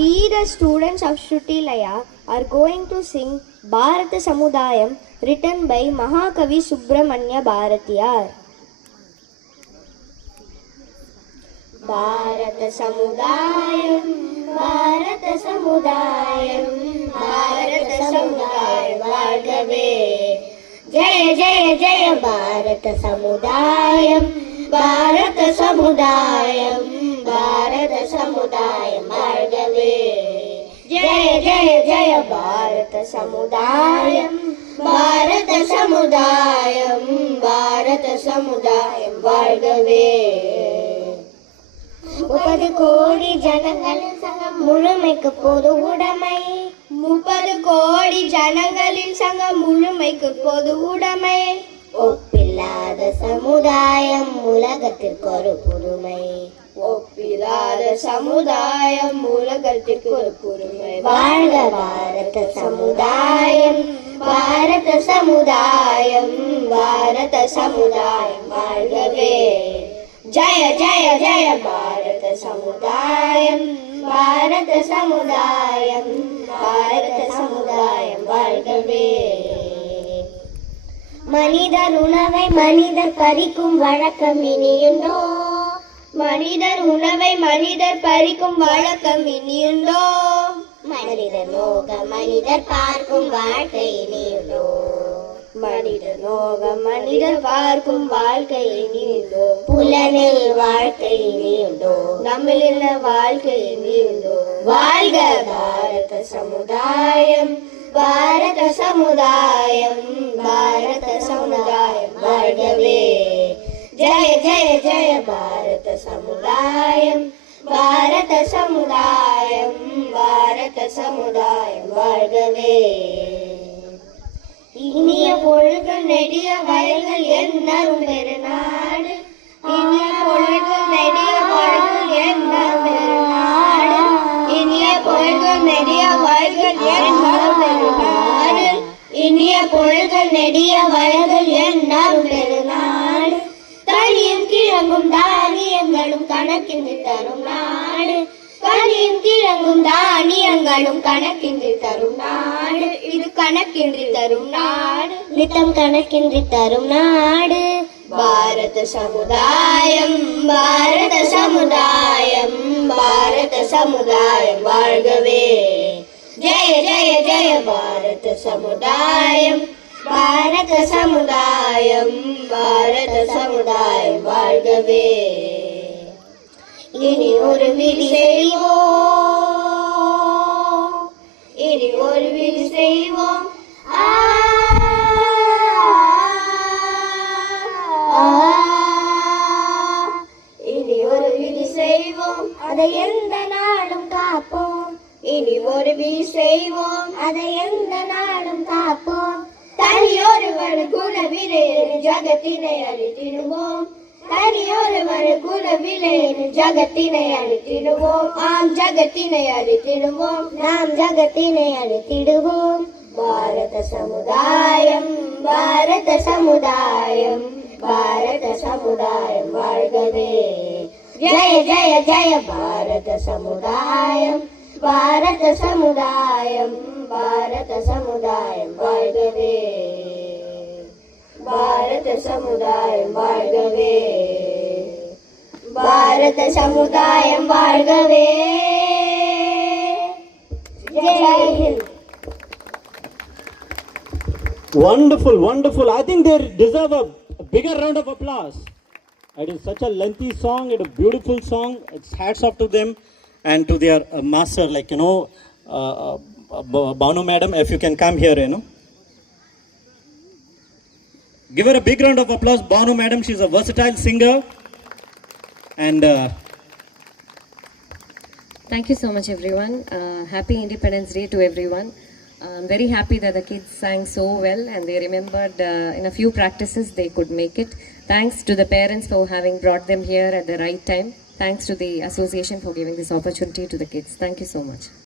We, the students of Shruti Laya, are going to sing Bharata Samudayam, written by Mahakavi Subramanya Bharatiyar. Bharata Samudayam, Bharata Samudayam, Bharata Samudayam, Bhargave. Jaya Jaya Jaya Bharata Samudayam, Bharata Samudayam, Bharata Samudayam, Bhargave. Jaya Jaya Jaya Bharata Samudayam, Bharata Samudayam, Bharata Samudayam, Bhargave. 30 கோடி ஜனங்களின் சங்கம் முழுமைக்கு பொது உடைமை. 30 கோடி ஜனங்களின் சங்கம் முழுமைக்கு பொது உடைமை. ஒப்பில்லாத சமுதாயம் உலகத்திற்கு ஒரு புதுமை. ஒப்பில்லாத சமுதாயம் உலகத்திற்கு ஒரு புதுமை. வாழ்க பாரத சமுதாயம், பாரத சமுதாயம், பாரத சமுதாயம் வாழ்கவே. ஜய ஜய ஜய பாரத சமுதாயம், பாரத சமுதாயம், பாரத சமுதாயம் வாழ்கவே. மனிதர் உணவை மனிதர் பறிக்கும் வழக்கம் இனியுண்டோ? மனிதர் உணவை மனிதர் பறிக்கும் வழக்கம் இனியுண்டோ? மனிதர் நோக மனிதர் பார்க்கும் வாழ்க்கை இனியுண்டோ? மனிதர் நோக மனிதர் பார்க்கும் வாழ்க்கை இனியுண்டோ? புலனில் வாழ்க்கை இனியுண்டோ? நம்மில் வாழ்க்கை இனியுண்டோ? வாழ்க பாரத சமுதாயம், பாரத சமுதாயம், பாரத சமுதாயம் வாழ்கவே. ஜய ஜய ஜய பாரத சமுதாயம், பாரத சமுதாயம், பாரத சமுதாயம் வாழ்கவே. இனிய பொருள்கள் நெடிய வயல்கள் என்னரும் பெருநாடு. இனிய பொருள்கள் நெடிய வயல்கள் என்னரும் பெருநாடு. இனிய பொருள்கள் நெடிய வயல்கள் என்னரும் பெருநாடு. இனிய பொருள்கள் நெடிய வயல்கள் என்னரும் பெருநாடு. தனியும் கிழங்கும் தானியங்களும் கணக்கின்றி தரும் நாடு. கனியும் கிழங்கும் தானியங்களும் கணக்கின்றி தரும் நாடு. இது கணக்கின்றி தரும் நாடு, நித்தம் கணக்கின்றி தரும் நாடு. பாரத சமுதாயம், பாரத சமுதாயம், பாரத சமுதாயம் வாழ்கவே. ஜய ஜய ஜய பாரத சமுதாயம், பாரத சமுதாயம், பாரத சமுதாயம் வாழ்கவே. இனி ஒரு விதி செய்வோம், இனி ஒரு விதி செய்வோம். இனி ஒரு விதி செய்வோம், அதை எந்த நாளும் காப்போம். இனி ஒரு விதி செய்வோம், அதை எந்த நாளும் காப்போம். தனியொருவர் குணவிலே ஜகத்தினை அழித்திடுவோம். தனியொருவர் குணவிலே ஜகத்தினை அழித்திடுவோம். ஆம் ஜகத்தினை அழித்திடுவோம், நாம் ஜகத்தினை அழித்திடுவோம். பாரத சமுதாயம், பாரத சமுதாயம், பாரத சமுதாயம் வாழ்கவே. ஜய ஜய ஜய பாரத சமுதாயம், பாரத சமுதாயம், பாரத சமுதாயம் வாழ்கவே. பாரத சமுதாயம் வாழ்கவே. பாரத சமுதாயம் வாழ்கவே. Jai Hind. Wonderful, wonderful. I think they deserve a bigger round of applause. It is such a lengthy song. It's a beautiful song. It's hats off to them and to their master, like, Banu madam, if you can come here, Give her a big round of applause, Banu madam. She's a versatile singer. And thank you so much, everyone. Happy Independence Day to everyone. I'm very happy that the kids sang so well and they remembered in a few practices they could make it. Thanks to the parents for having brought them here at the right time. Thanks to the association for giving this opportunity to the kids. Thank you so much.